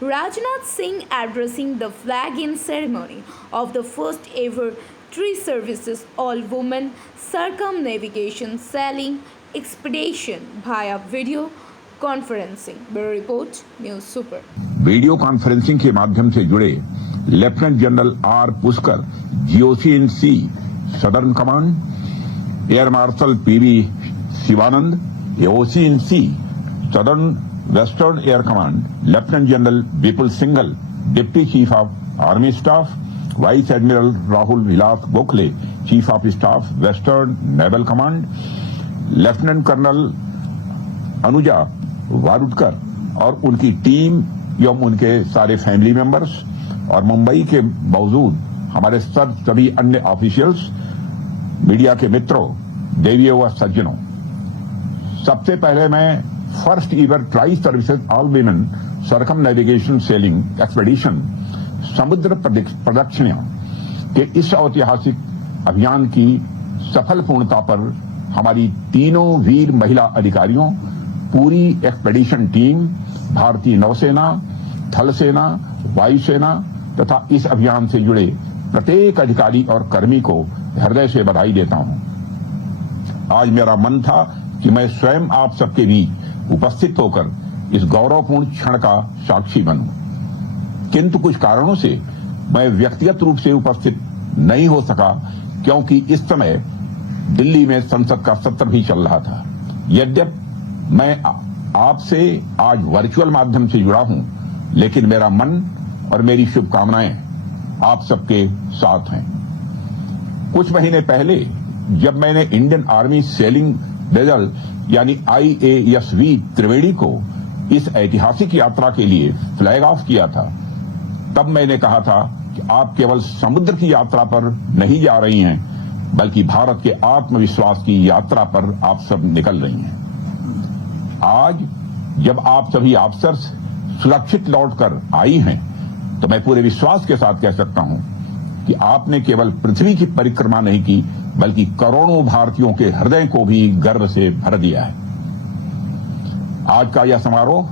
Rajnath Singh addressing the flag-in ceremony of the first ever Tree Services all-women circumnavigation sailing expedition via video conferencing. Bureau Report, News Super. Video conferencing के माध्यम से जुड़े lieutenant general R Pushkar, GOC in C southern command, air marshal PV Shivanand, AOC in C southern western air command, lieutenant general Vipul Singhal, deputy chief of army staff, vice admiral Rahul Vilas Gokhale, chief of staff western naval command, lieutenant colonel Anuja Warudkar और उनकी team एवं उनके सारे family members और मुंबई के मौजूद हमारे सभी अन्य ऑफिशियल्स, मीडिया के मित्रों, देवियों व सज्जनों, सबसे पहले मैं first ever tri services all women circumnavigation sailing expedition Samudra Pradakshina के इस ऐतिहासिक अभियान की सफल पूर्णता पर हमारी तीनों वीर महिला अधिकारियों, पूरी एक्सपेडिशन टीम, भारतीय नौसेना, थल सेना, वायुसेना तथा इस अभियान से जुड़े प्रत्येक अधिकारी और कर्मी को हृदय से बधाई देता हूं। आज मेरा मन था कि मैं स्वयं आप सबके बीच उपस्थित होकर इस गौरवपूर्ण क्षण का साक्षी बनूं, किंतु कुछ कारणों से मैं व्यक्तिगत रूप से उपस्थित नहीं हो सका, क्योंकि इस समय दिल्ली में संसद का सत्र भी चल रहा था। यद्यपि मैं आपसे आज वर्चुअल माध्यम से जुड़ा हूं, लेकिन मेरा मन और मेरी शुभकामनाएं आप सबके साथ हैं। कुछ महीने पहले जब मैंने इंडियन आर्मी सेलिंग वेसल यानी IASV त्रिवेणी को इस ऐतिहासिक यात्रा के लिए फ्लैग ऑफ किया था, तब मैंने कहा था कि आप केवल समुद्र की यात्रा पर नहीं जा रही हैं, बल्कि भारत के आत्मविश्वास की यात्रा पर आप सब निकल रही हैं। आज जब आप सभी ऑफिसर्स सुरक्षित लौटकर आई हैं, तो मैं पूरे विश्वास के साथ कह सकता हूं कि आपने केवल पृथ्वी की परिक्रमा नहीं की, बल्कि करोड़ों भारतीयों के हृदय को भी गर्व से भर दिया है। आज का यह समारोह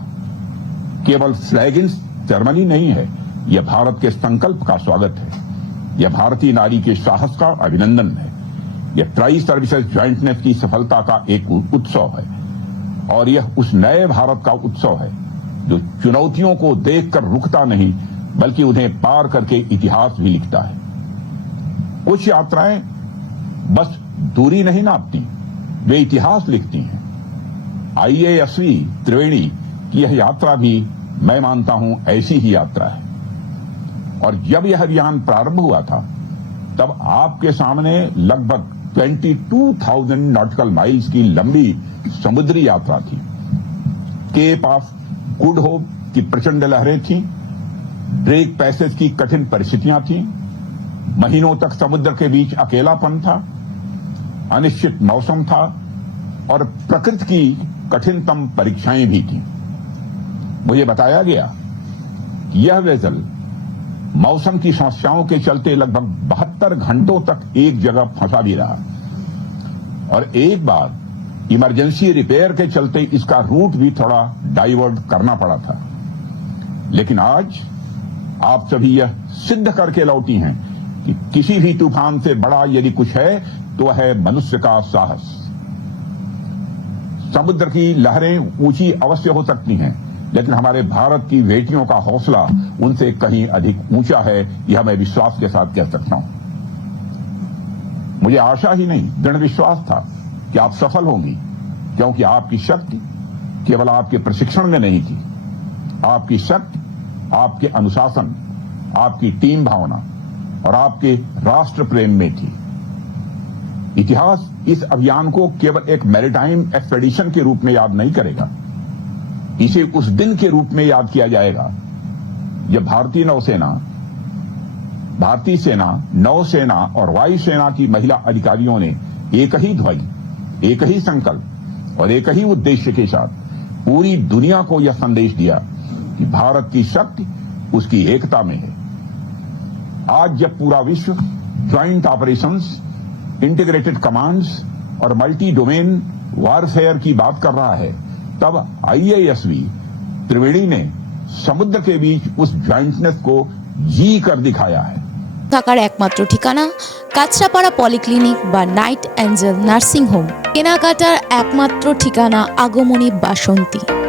केवल फ्लैग इन सेरेमनी नहीं है, यह भारत के संकल्प का स्वागत है, यह भारतीय नारी के साहस का अभिनंदन है, यह ट्राई सर्विसेज ज्वाइंटनेस की सफलता का एक उत्सव है और यह उस नए भारत का उत्सव है जो चुनौतियों को देखकर रुकता नहीं, बल्कि उन्हें पार करके इतिहास भी लिखता है। कुछ यात्राएं बस दूरी नहीं नापती, वे इतिहास लिखती हैं। IASV त्रिवेणी की यह यात्रा भी मैं मानता हूं ऐसी ही यात्रा है। और जब यह अभियान प्रारंभ हुआ था, तब आपके सामने लगभग 22,000 नॉटिकल माइल्स की लंबी समुद्री यात्रा थी। केप ऑफ गुड होप की प्रचंड लहरें थीं, ड्रेक पैसेज की कठिन परिस्थितियां थीं, महीनों तक समुद्र के बीच अकेलापन था, अनिश्चित मौसम था और प्रकृति की कठिनतम परीक्षाएं भी थीं। मुझे बताया गया कि यह वेसल मौसम की समस्याओं के चलते लगभग 72 घंटों तक एक जगह फंसा भी रहा और एक बार इमरजेंसी रिपेयर के चलते इसका रूट भी थोड़ा डाइवर्ट करना पड़ा था। लेकिन आज आप सभी यह सिद्ध करके लौटी हैं कि किसी भी तूफान से बड़ा यदि कुछ है तो है मनुष्य का साहस। समुद्र की लहरें ऊंची अवश्य हो सकती हैं, लेकिन हमारे भारत की बेटियों का हौसला उनसे कहीं अधिक ऊंचा है, यह मैं विश्वास के साथ कह सकता हूं। मुझे आशा ही नहीं, दृढ़ विश्वास था कि आप सफल होंगी, क्योंकि आपकी शक्ति केवल आपके प्रशिक्षण में नहीं थी, आपकी शक्ति आपके अनुशासन, आपकी टीम भावना और आपके राष्ट्र प्रेम में थी। इतिहास इस अभियान को केवल एक मैरीटाइम एक्सपेडिशन के रूप में याद नहीं करेगा, इसे उस दिन के रूप में याद किया जाएगा जब भारतीय सेना, नौसेना और वायुसेना की महिला अधिकारियों ने एक ही ध्वनि, एक ही संकल्प और एक ही उद्देश्य के साथ पूरी दुनिया को यह संदेश दिया कि भारत की शक्ति उसकी एकता में है। आज जब पूरा विश्व ज्वाइंट ऑपरेशंस, इंटीग्रेटेड कमांड्स और मल्टी डोमेन वारफेयर की बात कर रहा है, तब IASV त्रिवेणी ने समुद्र के बीच उस ज्वाइंटनेस को जी कर दिखाया है। থাকার একমাত্র ঠিকানা কাঁচরাপাড়া পলিক্লিনিক বা নাইট অ্যাঞ্জেল নার্সিং হোম। কেনাকাটার একমাত্র ঠিকানা আগমনী বাসন্তী।